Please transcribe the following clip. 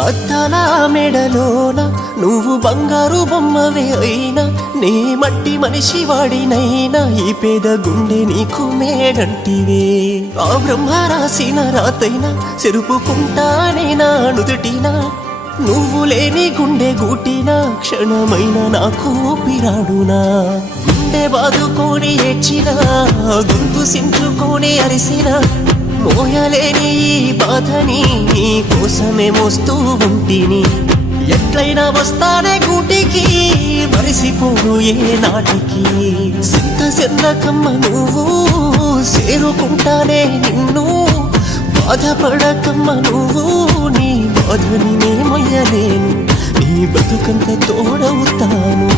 అద్దాల మెడలోన నువ్వు బంగారు బొమ్మవే అయినా నే మట్టి మనిషి వాడినైనా ఈ పేద గుండె నీకు మేడంటివే ఆ బ్రహ్మ రాసిన రాతైనా చెరుపుకుంటానే నా నుదుటినా నువ్వు లేని గుండె గూటినా క్షణమైన నాకు పిరాడునా గుండె బాదుకొని ఏడ్చినా గొంతు సించుకొని అరిసినా మోయలేని ఈ బాధని నీ కోసమే మోస్తూ ఉంటిని ఎట్లయినా వస్తానే గూటికి మరిసిపోను ఏ నాటికి సింత సెన్నకమ్మ నువ్వు చేరుకుంటానే నిన్ను బాధపడకమ్మ నువ్వు నీ బాధని నే మొయ్యలేను నీ బతుకంత తోడవుతాను